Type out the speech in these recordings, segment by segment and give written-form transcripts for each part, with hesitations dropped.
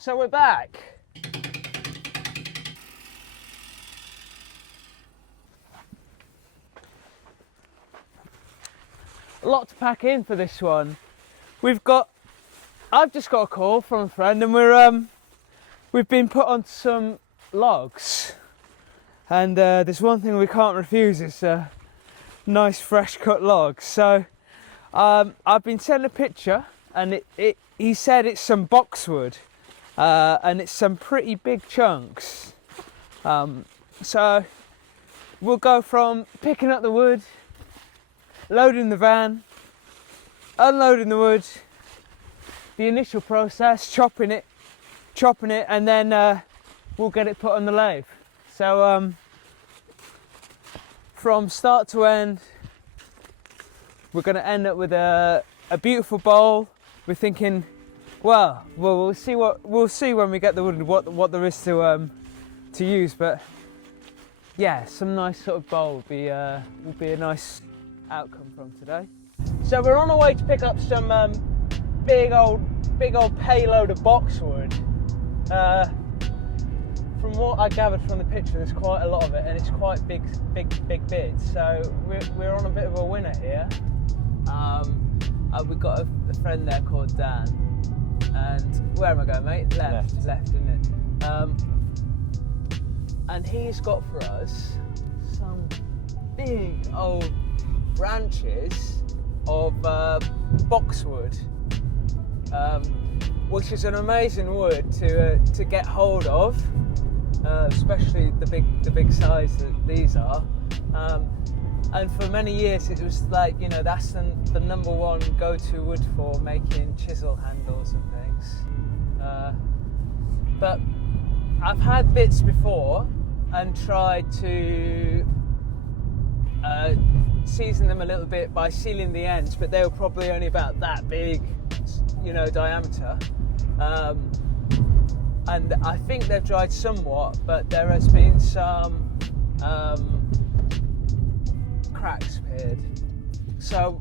So we're back. A lot to pack in for this one. I've just got a call from a friend, and we've been put on some logs. And there's one thing we can't refuse, is nice fresh cut logs. So I've been sent a picture, and he said it's some boxwood, and it's some pretty big chunks. So we'll go from picking up the wood, loading the van, unloading the wood, the initial process, chopping it, and then we'll get it put on the lathe. So from start to end, we're going to end up with a beautiful bowl. We're thinking, well, we'll see when we get the wood what there is to use. But yeah, some nice sort of bowl will be a nice outcome from today. So we're on our way to pick up some big old payload of boxwood. From what I gathered from the picture, there's quite a lot of it, and it's quite big bits. So we're on a bit of a winner here. We've got a friend there called Dan, and where am I going, mate? Left, isn't it? And he's got for us some big old branches of boxwood, which is an amazing wood to get hold of. Especially the big size that these are, and for many years it was like, you know, that's the number one go-to wood for making chisel handles and things. But I've had bits before and tried to season them a little bit by sealing the ends, but they were probably only about that big, you know, diameter. And I think they've dried somewhat, but there has been some cracks appeared. So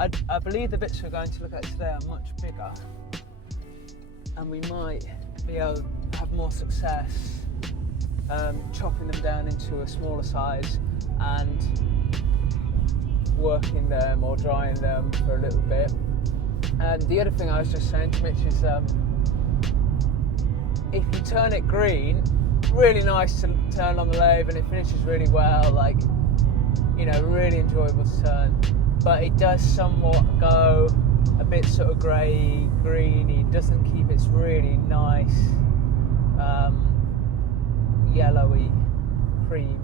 I believe the bits we're going to look at today are much bigger, and we might be able to have more success chopping them down into a smaller size and working them or drying them for a little bit. And the other thing I was just saying to Mitch is, if you turn it green, really nice to turn on the lathe, and it finishes really well, like, you know, really enjoyable to turn. But it does somewhat go a bit sort of grey, greeny. It doesn't keep its really nice yellowy cream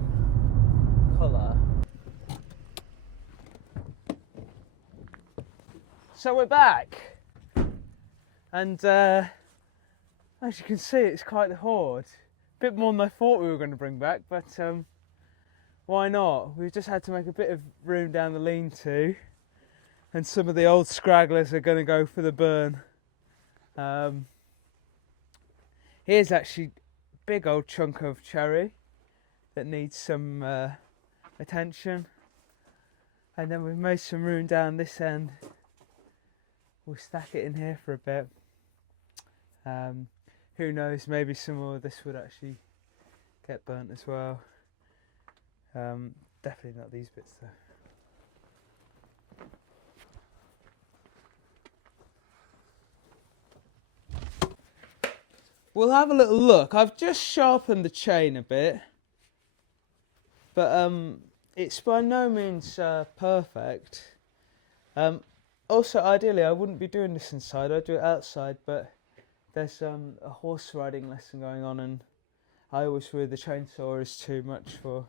colour. So we're back, and as you can see, it's quite the hoard. A bit more than I thought we were going to bring back, but why not? We've just had to make a bit of room down the lean-to, and some of the old scragglers are going to go for the burn. Here's actually a big old chunk of cherry that needs some attention, and then we've made some room down this end. We'll stack it in here for a bit. Who knows, maybe some more of this would actually get burnt as well. Definitely not these bits though. We'll have a little look. I've just sharpened the chain a bit, but it's by no means perfect. Also, ideally, I wouldn't be doing this inside. I'd do it outside, but there's a horse riding lesson going on, and I always feel the chainsaw is too much for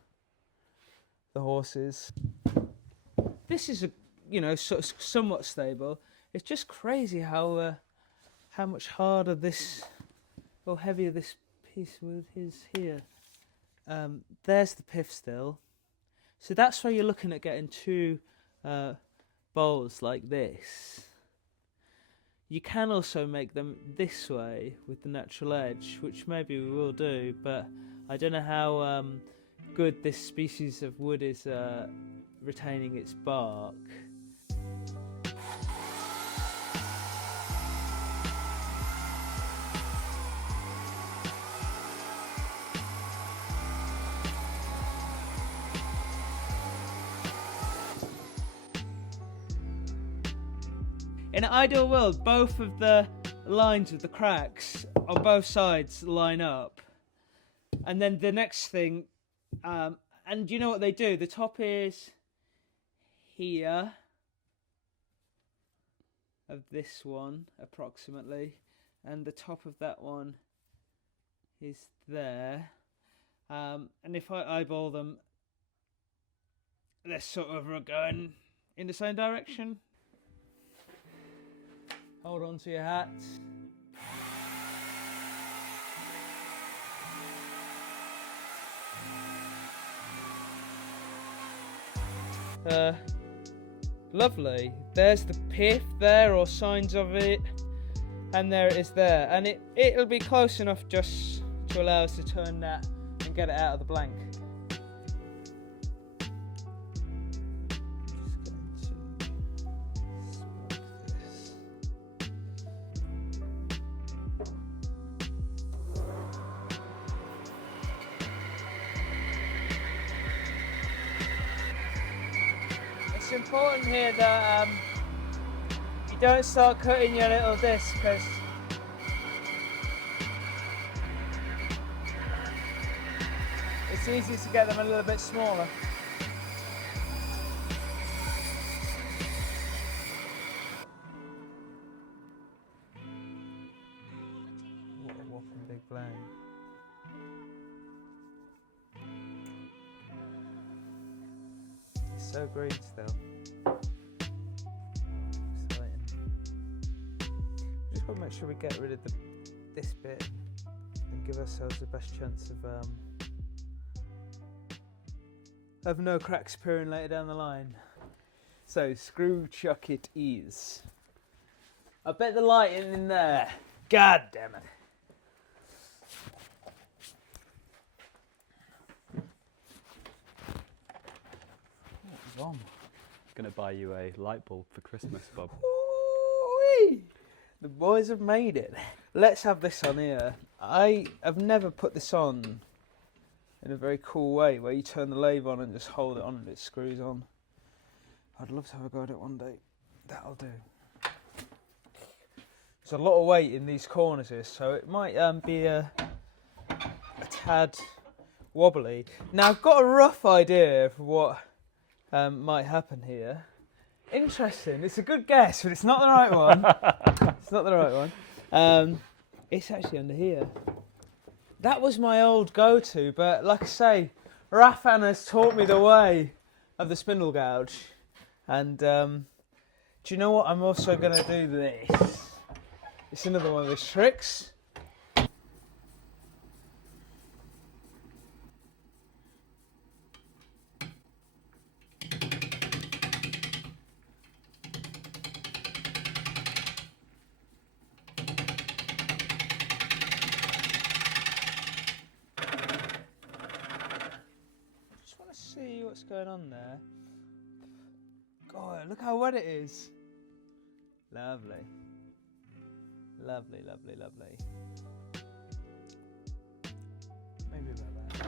the horses. This is sort of somewhat stable. It's just crazy how much harder this, or heavier this piece of wood is here. There's the pith still. So that's why you're looking at getting two bowls like this. You can also make them this way with the natural edge, which maybe we will do, but I don't know how good this species of wood is retaining its bark. In an ideal world, both of the lines of the cracks on both sides line up. And then the next thing, and you know what they do? The top is here of this one, approximately. And the top of that one is there. And if I eyeball them, they're sort of going in the same direction. Hold on to your hats. Lovely. There's the pith there, or signs of it, and there it is there. And it'll be close enough just to allow us to turn that and get it out of the blank. It's important here that you don't start cutting your little discs, because it's easy to get them a little bit smaller. What a whopping big blade. It's so green still. Exciting. We just got to make sure we get rid of this bit and give ourselves the best chance of no cracks appearing later down the line. So screw chuck it is. I bet the lighting in there. God damn it. What's on? Gonna buy you a light bulb for Christmas, Bob. Ooh-wee. The boys have made it. Let's have this on here. I have never put this on in a very cool way, where you turn the lathe on and just hold it on and it screws on. I'd love to have a go at it one day. That'll do. There's a lot of weight in these corners here, so it might be a tad wobbly. Now I've got a rough idea of what might happen here. Interesting. It's a good guess, but it's not the right one. It's not the right one. It's actually under here. That was my old go-to, but like I say, Rafan has taught me the way of the spindle gouge. And do you know what? I'm also going to do this. It's another one of those tricks. See what's going on there. God, look how wet it is. Lovely. Lovely, lovely, lovely. Maybe about that.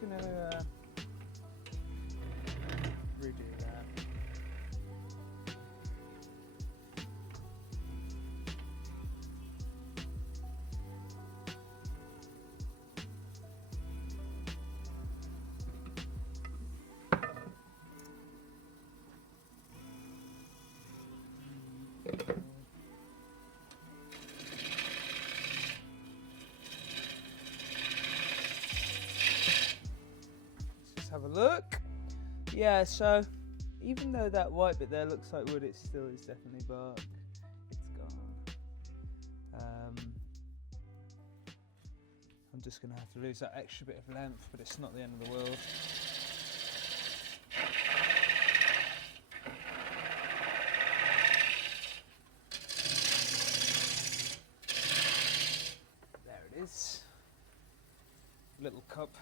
Going to redo that. Have a look. Yeah, so even though that white bit there looks like wood, it still is definitely bark. It's gone. I'm just going to have to lose that extra bit of length, but it's not the end of the world. little cup.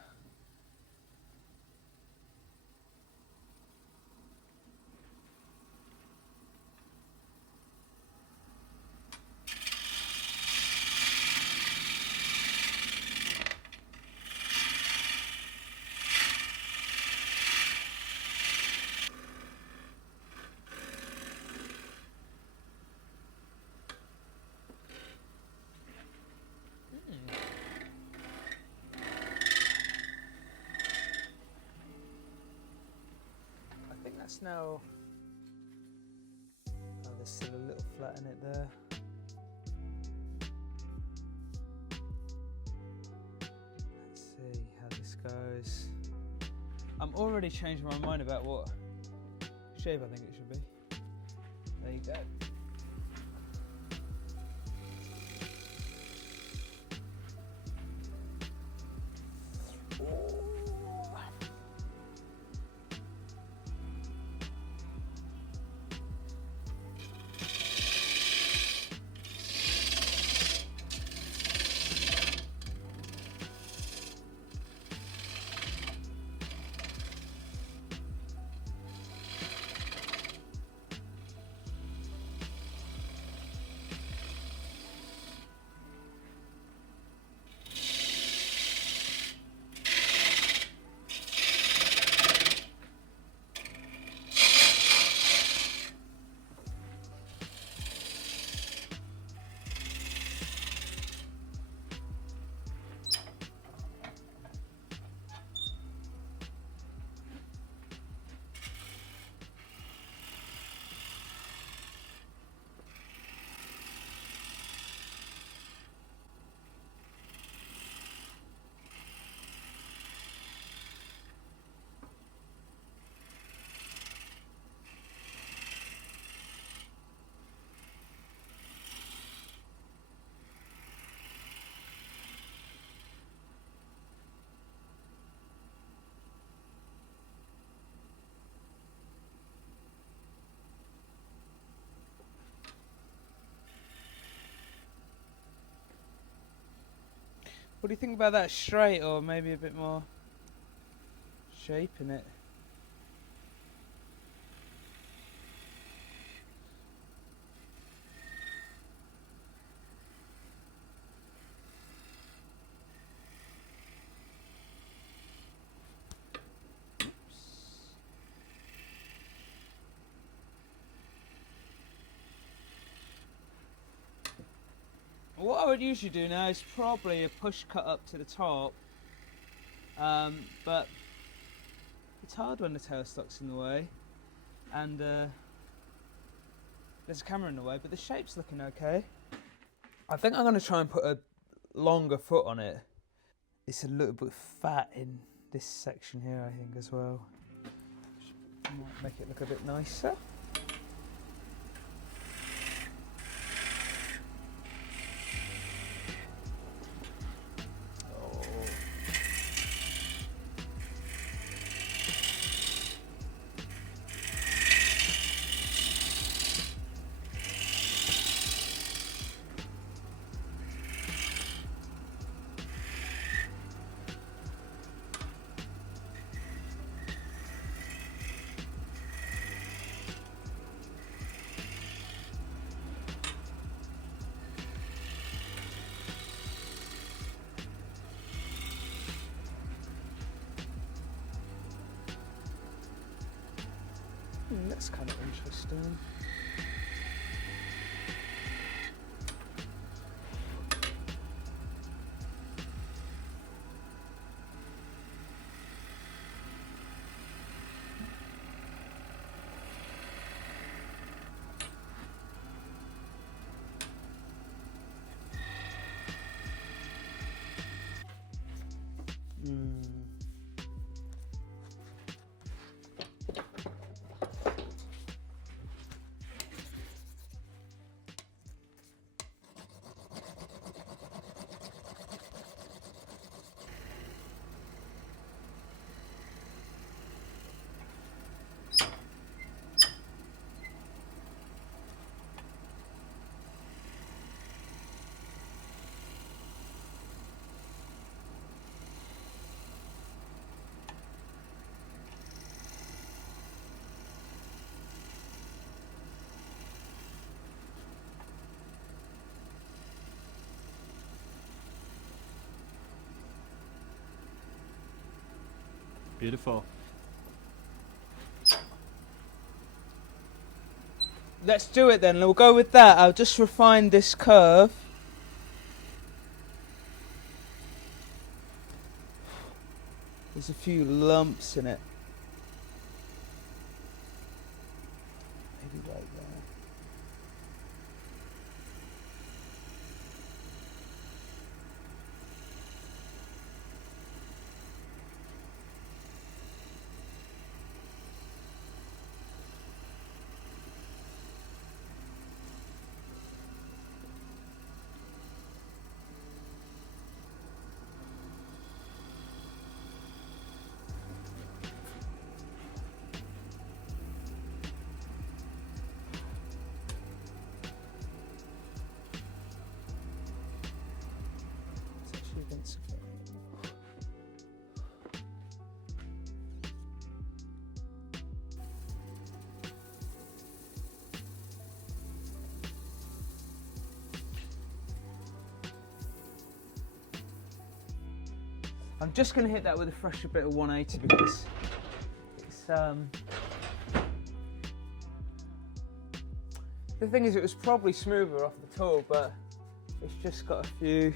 I think that's now. Oh, there's still a little flat in it there. Let's see how this goes. I'm already changing my mind about what shape I think it should be. There you go. What do you think about that straight, or maybe a bit more shape in it? What I would usually do now is probably a push cut up to the top, but it's hard when the tailstock's in the way and there's a camera in the way, but the shape's looking okay. I think I'm going to try and put a longer foot on it. It's a little bit fat in this section here, I think, as well. Might make it look a bit nicer. That's kind of interesting. Beautiful. Let's do it then. We'll go with that. I'll just refine this curve. There's a few lumps in it. Maybe right there. I'm just going to hit that with a fresher bit of 180 because it's the thing is it was probably smoother off the tool, but it's just got a few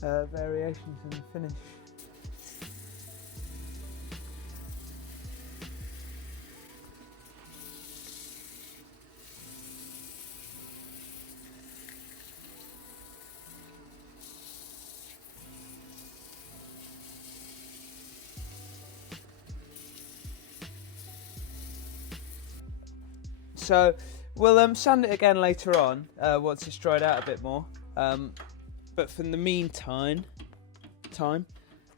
variations in the finish. So we'll sand it again later on once it's dried out a bit more. But for the meantime,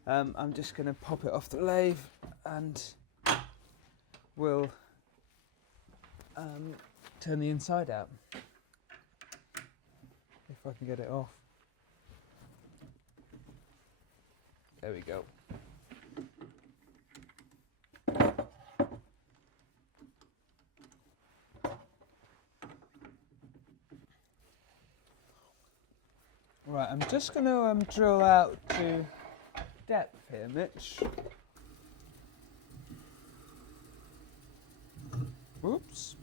I'm just going to pop it off the lathe and we'll turn the inside out. If I can get it off. There we go. Right, I'm just going to drill out to depth here, Mitch. Whoops.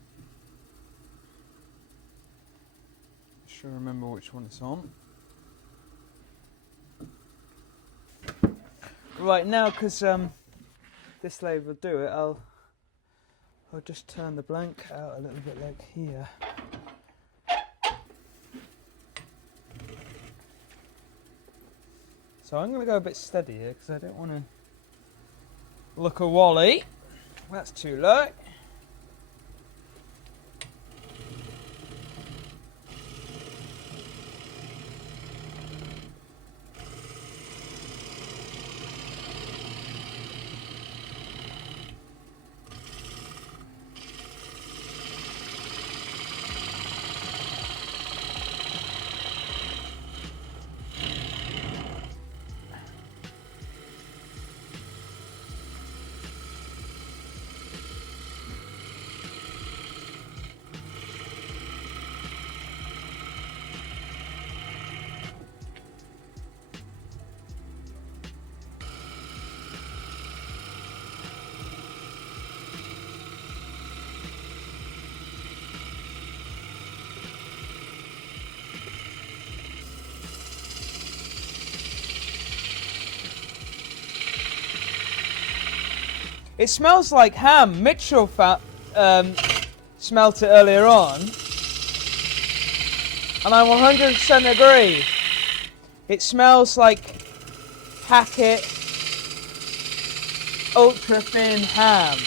Sure remember which one it's on. Right, now because this lathe will do it, I'll just turn the blank out a little bit like here. So I'm going to go a bit steady here because I don't want to look a wally. That's too low. It smells like ham. Mitchell smelt it earlier on, and I 100% agree. It smells like packet ultra thin ham.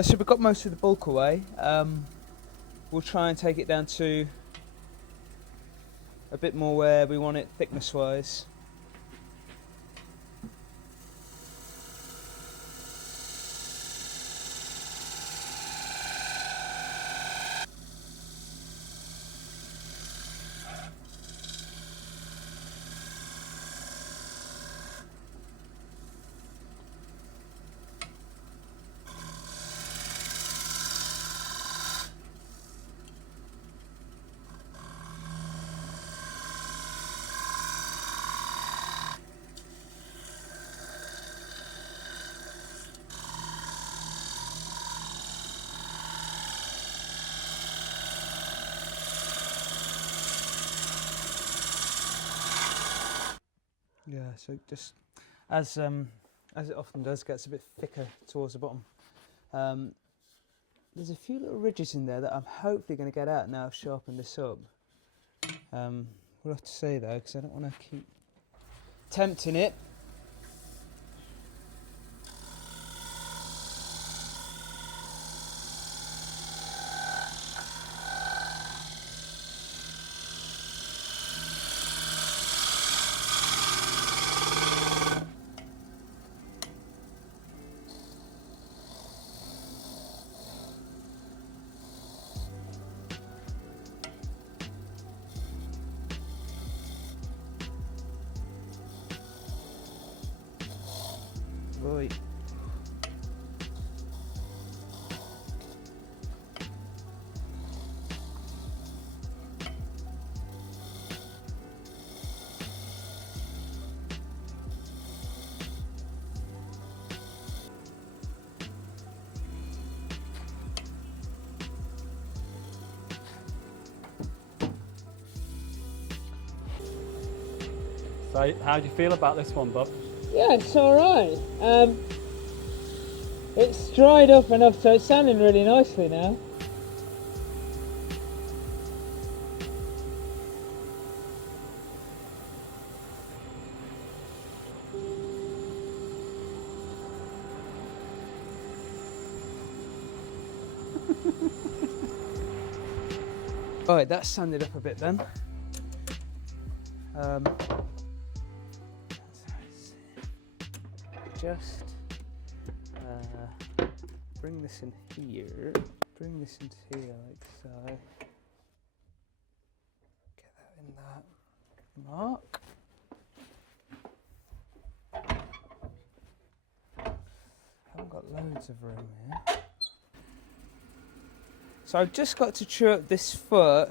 So we've got most of the bulk away. We'll try and take it down to a bit more where we want it thickness wise. Yeah, so just as it often does, gets a bit thicker towards the bottom. There's a few little ridges in there that I'm hopefully going to get out now I've sharpened this up. We'll have to see though, because I don't want to keep tempting it. Right. So how do you feel about this one, Bob? Yeah, it's alright. It's dried up enough so it's sounding really nicely now. Right, that's sanded up a bit then. Just bring this in here, bring this into here like so. Get that in that mark. Haven't got loads of room here. So I've just got to chew up this foot.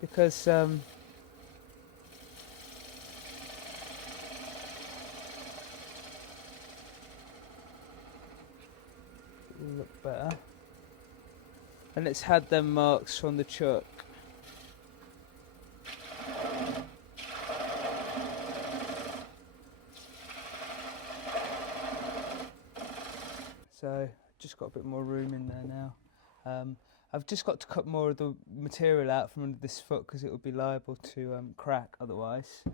Because it'll look better. And it's had them marks from the chuck. So just got a bit more room in there now. I've just got to cut more of the material out from under this foot because it would be liable to crack otherwise.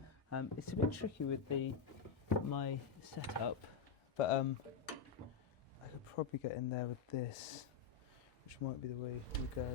It's a bit tricky with my setup, but I could probably get in there with this, which might be the way we go.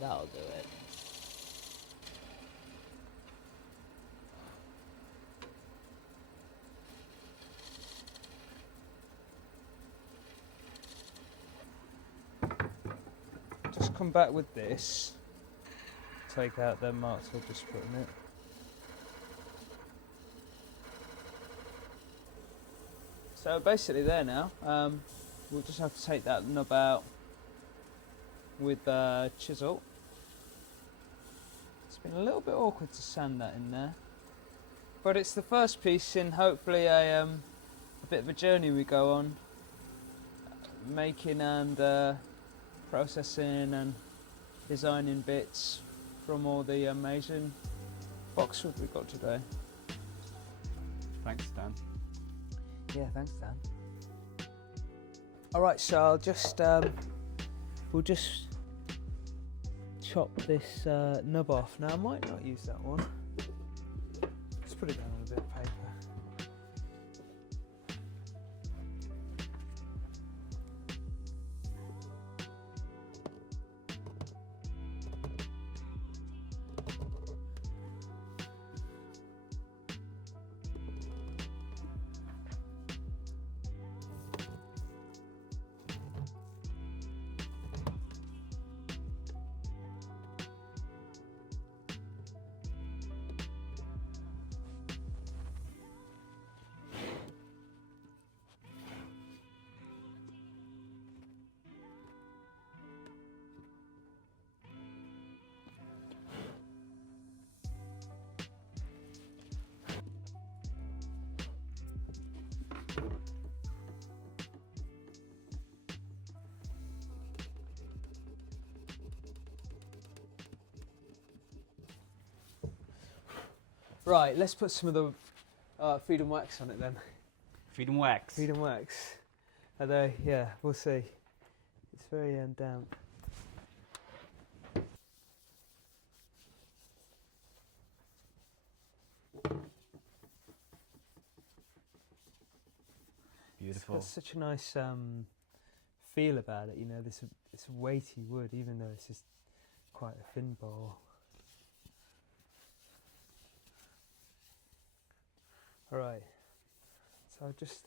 That'll do it. Just come back with this. Take out them marks I've just put in it. So basically there now. We'll just have to take that knob out with a chisel. It's been a little bit awkward to sand that in there. But it's the first piece in hopefully a bit of a journey we go on, making and processing and designing bits from all the amazing boxwood we got today. Thanks, Dan. Yeah, thanks, Dan. All right, so I'll just we'll just chop this nub off. Now I might not use that one. Let's put it down on a bit of paper. Right, let's put some of the feed and wax on it then. Feed and wax. Feed and wax. Although, yeah, we'll see. It's very damp. Beautiful. It's got such a nice feel about it, you know, this weighty wood, even though it's just quite a thin bowl. Alright, so I'll just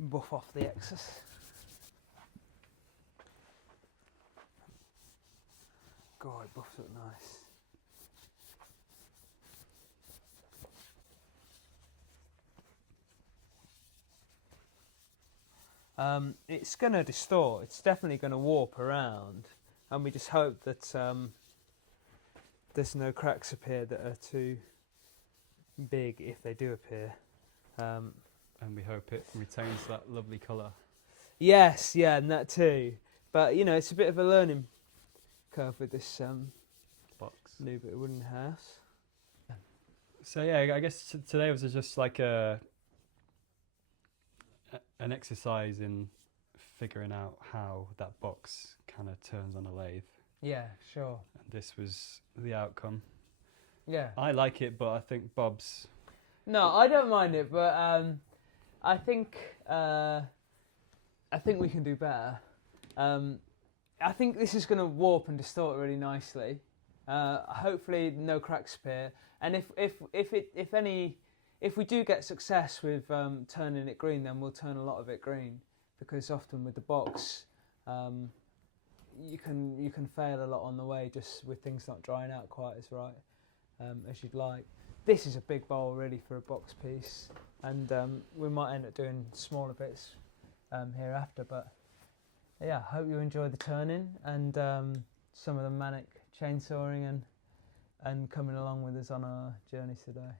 buff off the excess. God, it buffs up nice. It's going to distort, it's definitely going to warp around, and we just hope that there's no cracks appear that are too big if they do appear. And we hope it retains that lovely colour. Yes, yeah, and that too. But you know, it's a bit of a learning curve with this Box. new bit of wooden house. So yeah, I guess today was just like an exercise in figuring out how that box kind of turns on a lathe. Yeah, sure. And this was the outcome. Yeah. I like it, but I think Bob's... No, I don't mind it, but I think we can do better. I think this is going to warp and distort really nicely. Hopefully, no cracks appear. And if we do get success with turning it green, then we'll turn a lot of it green, because often with the box, you can fail a lot on the way just with things not drying out quite as right as you'd like. This is a big bowl really for a box piece, and we might end up doing smaller bits hereafter. But yeah, I hope you enjoyed the turning and some of the manic chainsawing and coming along with us on our journey today.